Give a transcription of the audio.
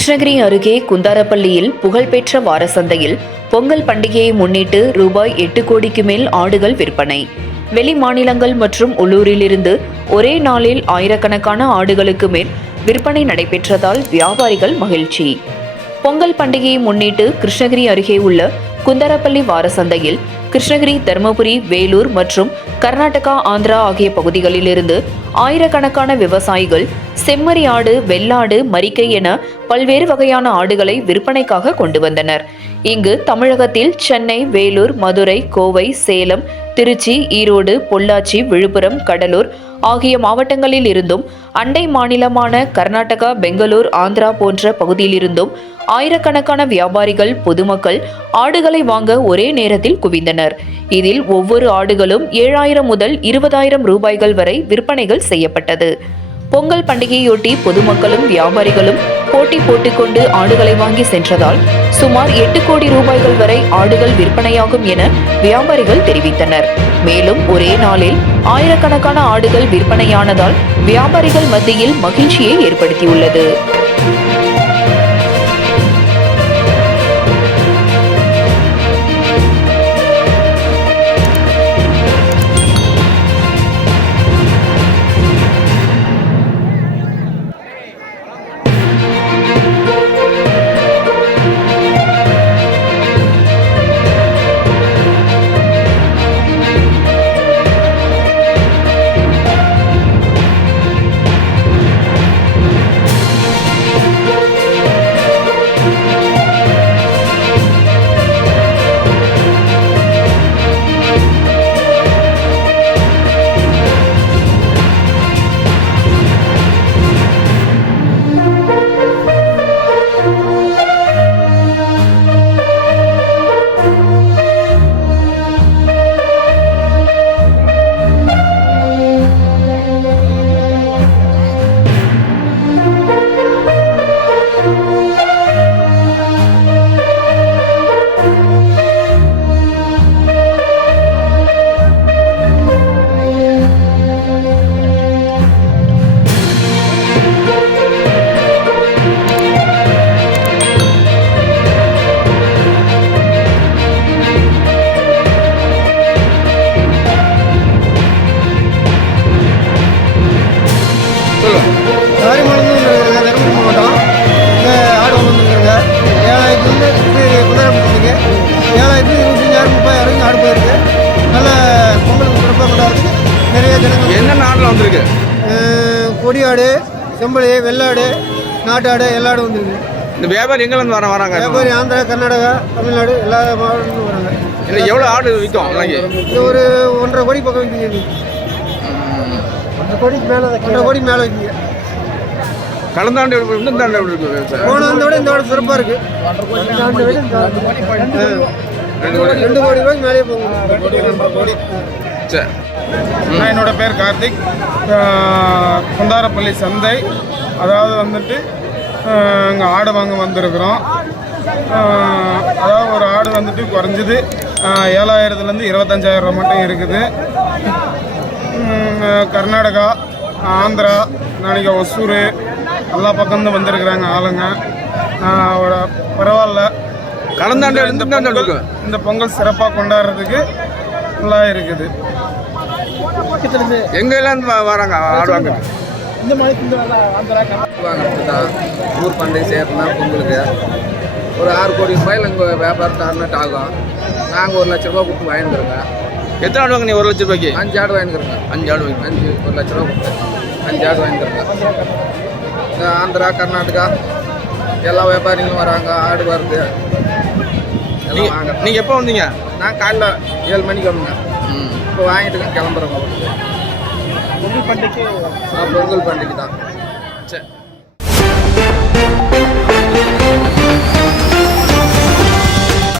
கிருஷ்ணகிரி அருகே குந்தாரப்பள்ளியில் புகழ்பெற்ற வாரசந்தையில் பொங்கல் பண்டிகையை முன்னிட்டு ரூபாய் எட்டு கோடிக்கு மேல் ஆடுகள் விற்பனை. வெளி மாநிலங்கள் மற்றும் உள்ளூரிலிருந்து ஒரே நாளில் ஆயிரக்கணக்கான ஆடுகளுக்கு மேல் விற்பனை நடைபெற்றதால் வியாபாரிகள் மகிழ்ச்சி. பொங்கல் பண்டிகையை முன்னிட்டு கிருஷ்ணகிரி அருகே உள்ள குந்தரப்பள்ளி வாரசந்தையில் கிருஷ்ணகிரி தருமபுரி வேலூர் மற்றும் கர்நாடகா ஆந்திரா ஆகிய பகுதிகளிலிருந்து ஆயிரக்கணக்கான விவசாயிகள் செம்மறி ஆடு வெள்ளாடு மரிக்கை என பல்வேறு வகையான ஆடுகளை விற்பனைக்காக கொண்டு வந்தனர். இங்கு தமிழகத்தில் சென்னை வேலூர் மதுரை கோவை சேலம் திருச்சி ஈரோடு பொள்ளாச்சி விழுப்புரம் கடலூர் ஆகிய மாவட்டங்களில் இருந்தும் அண்டை மாநிலமான கர்நாடகா பெங்களூர் ஆந்திரா போன்ற பகுதியிலிருந்தும் ஆயிரக்கணக்கான வியாபாரிகள் பொதுமக்கள் ஆடுகளை வாங்க ஒரே நேரத்தில் குவிந்தனர். இதில் ஒவ்வொரு ஆடுகளும் ஏழாயிரம் முதல் இருபதாயிரம் ரூபாய்கள் வரை விற்பனைகள் செய்யப்பட்டது. பொங்கல் பண்டிகையொட்டி பொதுமக்களும் வியாபாரிகளும் போட்டி போட்டுக்கொண்டு ஆடுகளை வாங்கி சென்றதால் சுமார் எட்டு கோடி ரூபாய்கள் வரை ஆடுகள் விற்பனையாகும் என வியாபாரிகள் தெரிவித்தனர். மேலும் ஒரே நாளில் ஆயிரக்கணக்கான ஆடுகள் விற்பனையானதால் வியாபாரிகள் மத்தியில் மகிழ்ச்சியை ஏற்படுத்தியுள்ளது. ஆடில் வந்திருக்கு. அஹ், கொடி ஆடு செம்பளி வெள்ளாடு நாட்டாடு எல்லா ஆடும் வந்துருக்கு. இந்த வியாபாரி எங்கேருந்து வர வராங்க? வியாபாரி ஆந்திரா கர்நாடகா தமிழ்நாடு எல்லா மாவட்டத்துலையும் வராங்க. இல்லை எவ்வளோ ஆடு விற்கும் இன்னைக்கு இது ஒரு ஒன்றரை கோடி பக்கம் வைக்கிங்க இது. ஒன்றரை கோடிக்கு மேலே ஒன்றரை கோடிக்கு மேலே வைக்கிங்க கடந்த ஆண்டு எப்படி இருக்கு? இந்த ஆண்டு எப்படி இருக்கு? போன ஆண்டை விட இந்த சிறப்பாக ஆண்டை இந்த ஆண்டு. ரெண்டு கோடி. ரெண்டு கோடி ரூபாய்க்கு மேலேயே போகும். சரி. நான் என்னோட பேர் கார்த்திக். குந்தாரப்பள்ளி சந்தை. அதாவது வந்துட்டு இங்கே ஆடு வாங்க வந்திருக்கிறோம். அதாவது ஒரு ஆடு வந்துட்டு குறைஞ்சது ஏழாயிரத்துலேருந்து இருபத்தஞ்சாயிரம் ரூபா மட்டும் இருக்குது. கர்நாடகா ஆந்திரா நாளைக்கு ஒசூர் எல்லா பக்கம்ந்து வந்திருக்கிறாங்க ஆளுங்க. பரவாயில்ல கடந்த ஆண்டு இந்த இந்த ஆண்டு எப்படி பொங்கல் இருக்கு? இந்த பொங்கல் சிறப்பாக கொண்டாடுறதுக்கு நல்லா இருக்குது. எங்கெல்லாம் வ- வராங்க? ஆடு வாங்க. வாங்குறது தான் ஊர் பண்டிகை சேர்த்துனா பொங்கலுக்கு. ஒரு ஆறு கோடி ரூபாயில் எங்கள் வியாபாரம் டார்னட் ஆகும். நாங்கள் ஒரு லட்ச ரூபா கொடுத்து வாங்கிக்கிறோங்க எத்தனை ஆடு வாங்க நீ ஒரு லட்ச ரூபாய்க்கு? அஞ்சு ஆடு வாங்கிக்கிறோங்க அஞ்சு ஆடு வாங்கி அஞ்சு ஒரு லட்ச ரூபா கொடுத்து அஞ்சு ஆடு வாங்கிக்கிறோங்க இந்த ஆந்திரா கர்நாடகா எல்லா வியாபாரிகளும் வராங்க. ஆடு வருது நீங்கள் எப்போ வந்தீங்க? நான் காலைல ஏழு மணிக்கு வந்தேங்க இப்போ வாங்கிட்டு கிளம்புறோங்க பொங்கல் பண்டிகை பொங்கல் பண்டிகை தான் சரி